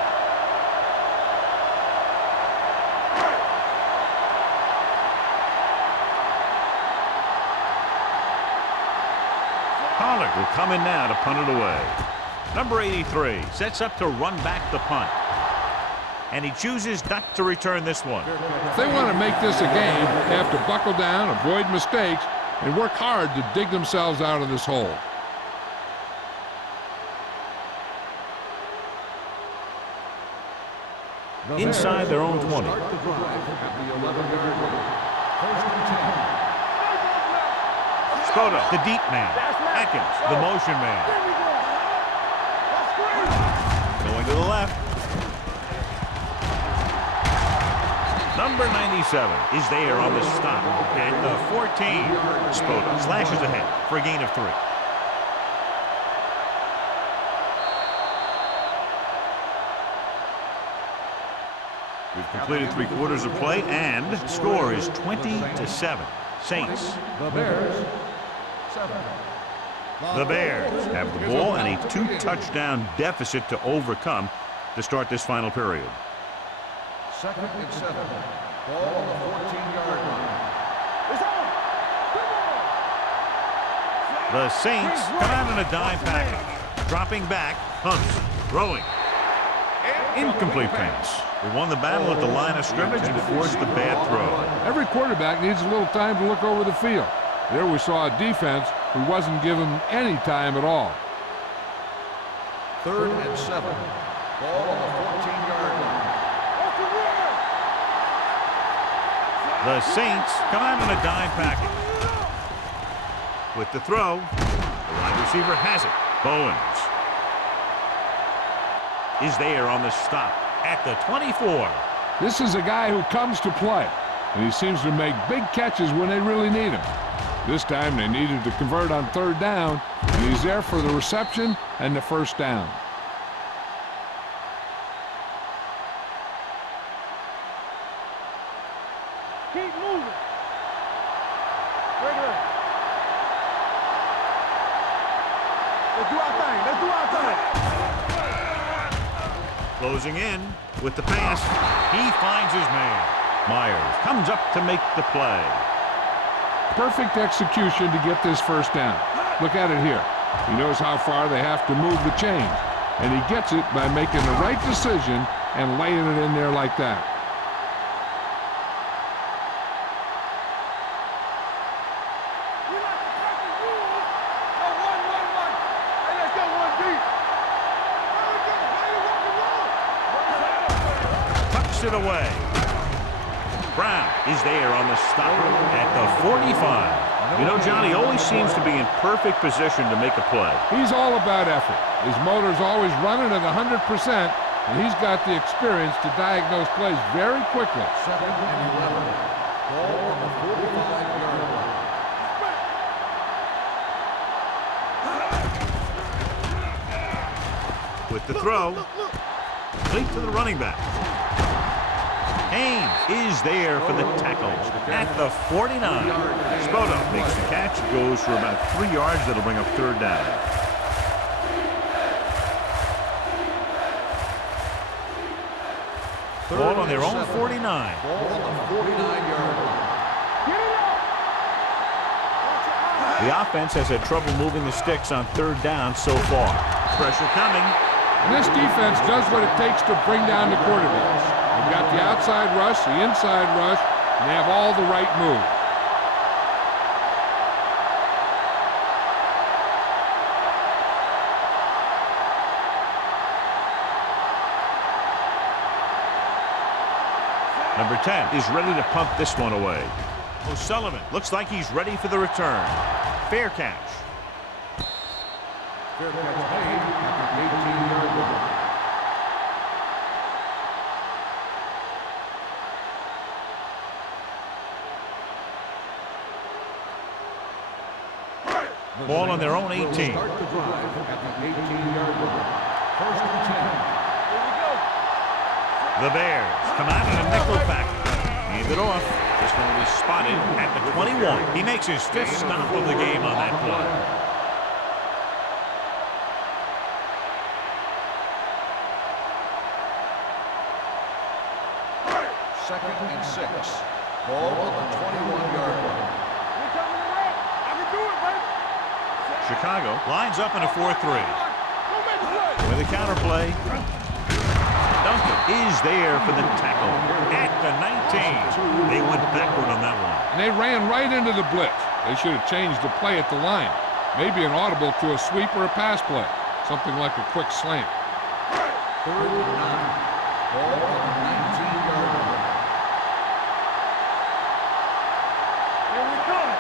Pollard will come in now to punt it away. Number 83 sets up to run back the punt. And he chooses not to return this one. If they want to make this a game, they have to buckle down, avoid mistakes, and work hard to dig themselves out of this hole. Inside their own 20. Spoda, the deep man. Atkins, the motion man. Going to the left. Number 97 is there on the stop at the 14. Spoda slashes ahead for a gain of 3. We've completed 3 quarters of play, and the score is 20-7. Saints. The Bears, 7. The Bears have the ball and a 2-touchdown deficit to overcome to start this final period. Second and 7. Ball on the 14-yard line. The Saints come out in a dime package. Dropping back, hunts, throwing. Incomplete pass. They won the battle at the line of scrimmage and forced the bad throw. Every quarterback needs a little time to look over the field. There we saw a defense who wasn't given any time at all. Third and 7. Ball on the 14-yard line. The Saints come out in a dime package. With the throw, the wide receiver has it. Bowens. is there on the stop at the 24. This is a guy who comes to play, and he seems to make big catches when they really need him. This time they needed to convert on third down, and he's there for the reception and the first down. Keep moving. Regular. Let's do our thing. Let's do our thing. Closing in with the pass. He finds his man. Myers comes up to make the play. Perfect execution to get this first down. Look at it here. He knows how far they have to move the chains, and he gets it by making the right decision and laying it in there like that. We like to cut the rules. Go one. Hey, let's go one deep. How you walking wrong? Tucks it away. Brown is there on the stop at the 45. You know, Johnny always seems to be in perfect position to make a play. He's all about effort. His motor's always running at 100%, and he's got the experience to diagnose plays very quickly. 2nd and 11. Ball on the 45-yard line. With the throw, complete to the running back. Haynes is there for the tackle at the 49. Spoto makes the catch, goes for about 3 yards. That'll bring up third down. Ball on their own 49. Ball on the 49-yard line. The offense has had trouble moving the sticks on third down so far. Pressure coming. And this defense does what it takes to bring down the quarterbacks. They've got the outside rush, the inside rush, and they have all the right moves. Number 10 is ready to punt this one away. O'Sullivan looks like he's ready for the return. Fair catch. Fair catch made at the 18-yard line. Ball on their own 18. Start the drive at the 18-yard line. 1st and 10. The Bears come out in a nickel pack. Hand it off. This one will be spotted at the 21. He makes his 5th stop of the game on that play. 2nd and 6. Ball on the 21-yard line. We're coming around. I can do it, baby. Chicago lines up in a 4-3. Go make a play. With a counter play. Duncan is there for the tackle at the 19. They went backward on that one. And they ran right into the blitz. They should have changed the play at the line. Maybe an audible to a sweep or a pass play. Something like a quick slant. 3rd and 9. Ball on the 19-yard line. Here we come.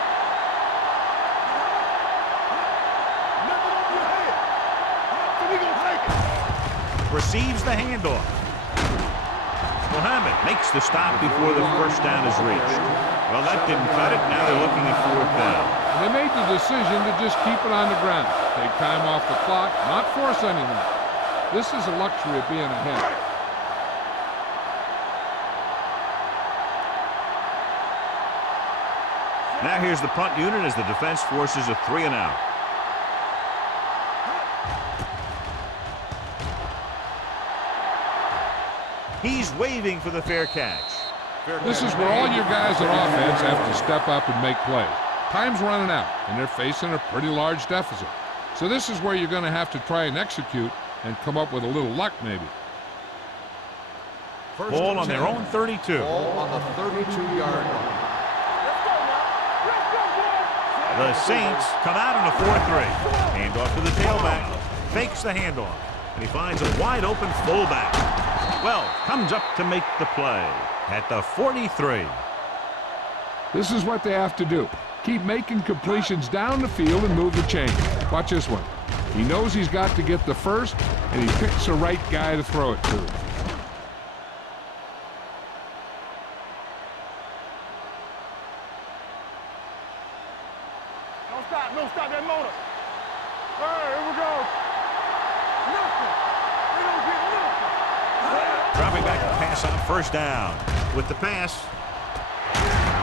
Nothing over your head. So we gonna take it. Receives the handoff. Muhammad makes the stop before the first down is reached. Well, that didn't cut it. Now they're looking at 4th down. And they made the decision to just keep it on the ground. Take time off the clock, not force anything. This is a luxury of being ahead. Now here's the punt unit as the defense forces a 3 and out. He's waving for the fair catch. This is where all your guys on offense have to step up and make plays. Time's running out, and they're facing a pretty large deficit. So this is where you're going to have to try and execute and come up with a little luck, maybe. Ball on their own 32. Ball on the 32-yard line. Let's go now. Let's go, boys. The Saints come out in a 4-3. Handoff to the tailback. Fakes the handoff. And he finds a wide open fullback. Well, comes up to make the play at the 43. This is what they have to do. Keep making completions down the field and move the chain. Watch this one. He knows he's got to get the first, and he picks the right guy to throw it to. Don't stop that motor. All right, here we go. Nothing. They don't get nothing. Dropping back to pass on first down. With the pass.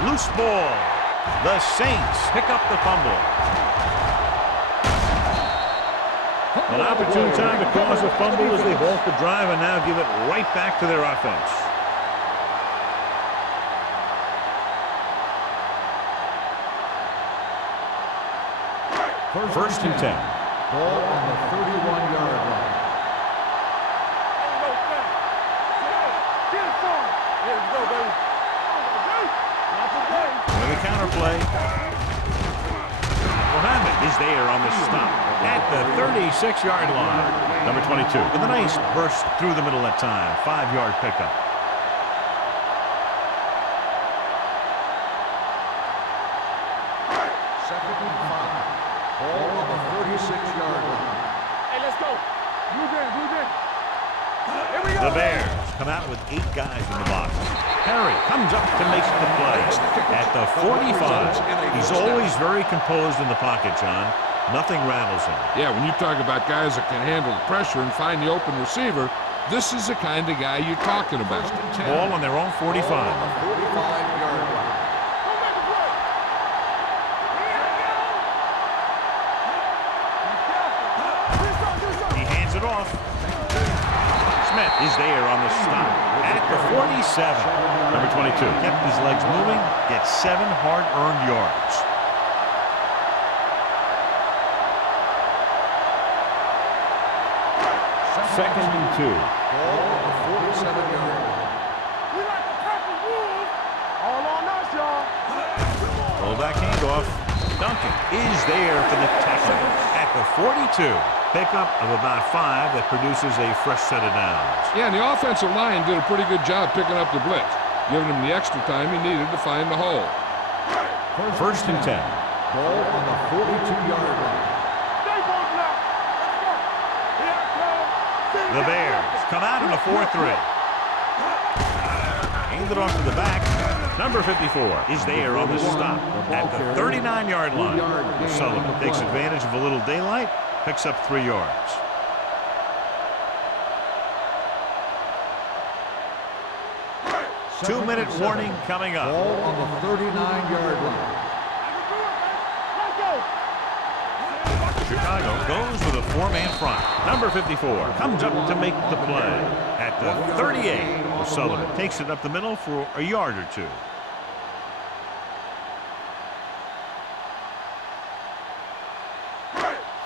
Loose ball. The Saints pick up the fumble. An opportune time to cause a fumble as they halt the drive and now give it right back to their offense. First and 10. Ball on the 31-yard line. With a counter play. Mohammed is there on the stop at the 36-yard line. Number 22 with a nice burst through the middle that time. 5-yard pickup. Second and 5. Ball on the 36-yard line. Hey, let's go. Move in, move in. Here we go. The Bears come out with 8 guys in the box. Harry comes up to make the play at the 45. He's always very composed in the pocket, John. Nothing rattles him. Yeah, when you talk about guys that can handle the pressure and find the open receiver, this is the kind of guy you're talking about. Ball on their own 45. Ball on the 45-yard line. Don't make a play. He hands it off. Smith is there on the stop at the 47. Number 22 kept his legs moving, gets 7 hard-earned yards. Second and 2. Ball on the 47-yard line. We like the purple wolves. All on us, y'all. Fullback handoff. Duncan is there for the tackle at the 42. Pickup of about 5 that produces a fresh set of downs. Yeah, and the offensive line did a pretty good job picking up the blitz, giving him the extra time he needed to find the hole. First and 10. Ball on the 42-yard line. Stay bolting up. Let's go. Here I come. The Bears come out in a 4-3. Hand it off to the back. Number 54 is there on the stop at the 39-yard line. Sullivan takes advantage of a little daylight, picks up 3 yards. Two-minute warning coming up. Ball on the 39-yard line. Let's go. Chicago goes with a 4-man front. Number 54 comes up to make the play at the 38. Sullivan takes it up the middle for a yard or 2.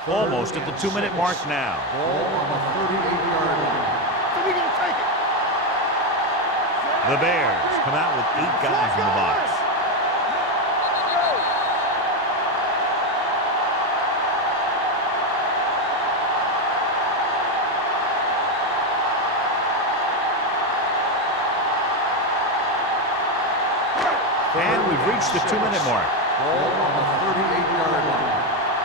Almost at the 2-minute mark now. Ball on the 38-yard line. So we gonna take it. The Bears come out with 8 guys in the box. And we've reached the 2-minute mark. Ball on the 38-yard line.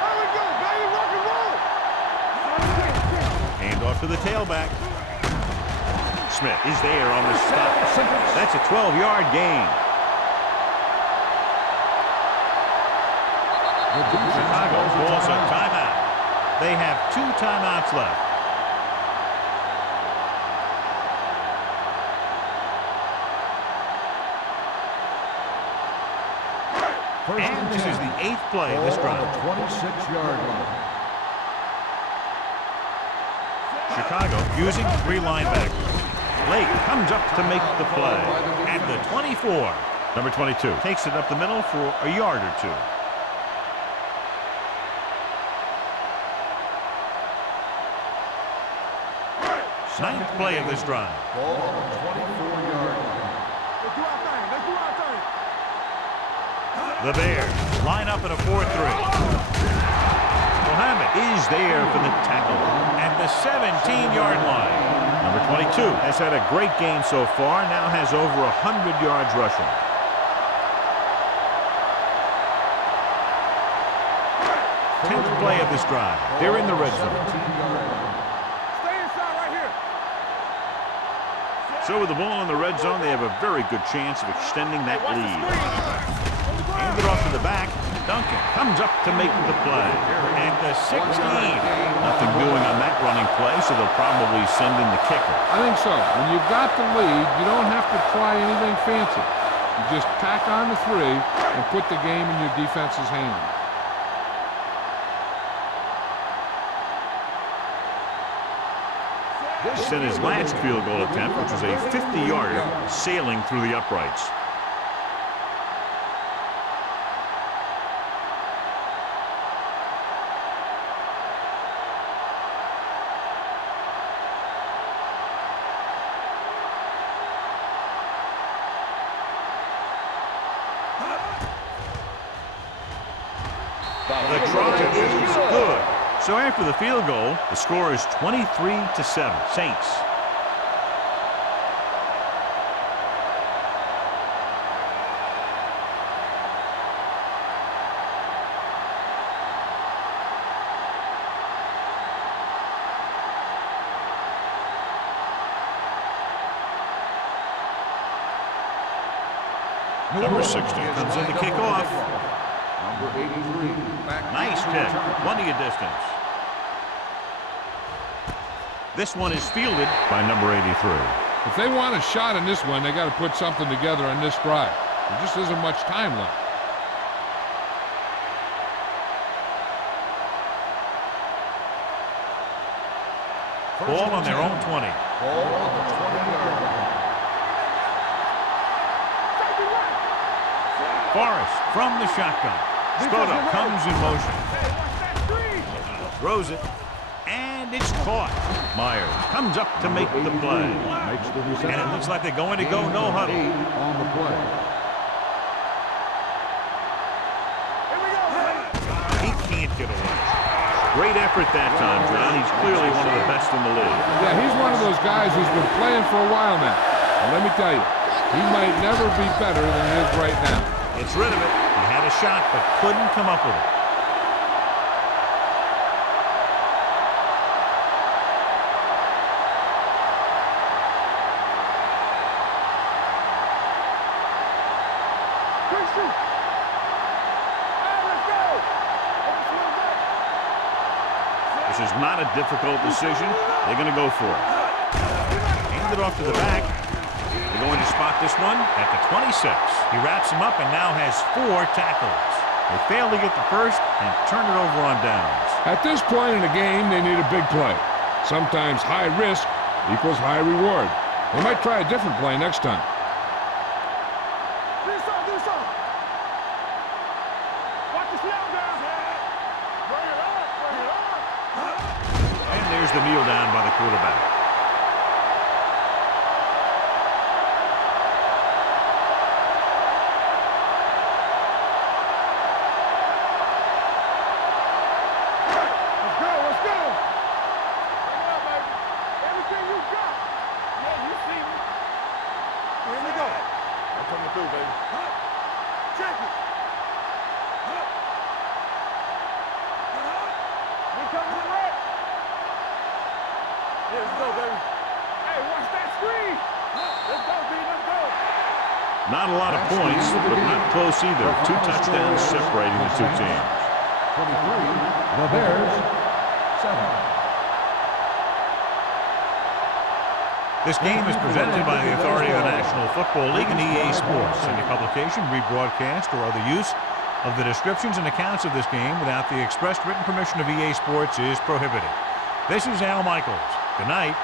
There we go, baby. Rock and roll. Hand off to the tailback. Smith is there on the stop. That's a 12-yard gain. Chicago calls a timeout. They have 2 timeouts left. And this is the 8th play of this Ball on drive. the 26-yard line. Chicago using 3 linebackers. Lake comes up to make the play at the 24. Number 22 takes it up the middle for a yard or 2. Ninth play of this drive. Ball on the 24-yard line. Let's do our thing. Let's do our thing. The Bears line up in a 4-3. Mohammed is there for the tackle at the 17-yard line. Number 22 has had a great game so far, now has over 100 yards rushing. 10th play of this drive. They're in the red zone. Stay inside right here. So with the ball in the red zone, they have a very good chance of extending that lead. Hand it off to the back. Duncan comes up to make the play. At the 16. Nothing doing on that running play, so they'll probably send in the kicker. I think so. When you've got the lead, you don't have to try anything fancy. You just tack on the 3 and put the game in your defense's hands. This in his last field goal attempt, which was a 50-yarder, sailing through the uprights. The try is good. So after the field goal, the score is 23-7. Saints. Number 60 comes in to kick off. Number 83. Nice kick. Plenty of distance. This one is fielded by number 83. If they want a shot in this one, they got to put something together on this drive. There just isn't much time left. Ball on their own 20. Ball on the 20-yard line. Forrest from the shotgun. Skoda comes in motion. Throws it. And it's caught. Myers comes up to make the play. Makes the reception. And it looks like they're going to go no huddle. On the play. He can't get away. Great effort that time, John. He's clearly one of the best in the league. Yeah, he's one of those guys who's been playing for a while now. And let me tell you, he might never be better than he is right now. Gets rid of it. He had a shot, but couldn't come up with it. This is not a difficult decision. They're going to go for it. Hand it off to the back. They're going to spot this one at the 26. He wraps him up and now has 4 tackles. They fail to get the first and turn it over on downs. At this point in the game, they need a big play. Sometimes high risk equals high reward. They might try a different play next time. Do something. Watch the snap down. Bring it up. And there's the kneel down by the quarterback. Let's go. Bring it up, baby. Everything you got. Yeah, you see me. Here we go. I'm coming through, baby. Check it. We coming in red. Yeah, let's go, baby. Hey, watch that screen. Let's go, B. Let's go. Not a lot of points, but not close either. 2 touchdowns separating the two teams. 23. The Bears. 7. This game is presented by the authority of the National Football League and EA Sports. Any publication, rebroadcast, or other use of the descriptions and accounts of this game without the expressed written permission of EA Sports is prohibited. This is Al Michaels. Good night.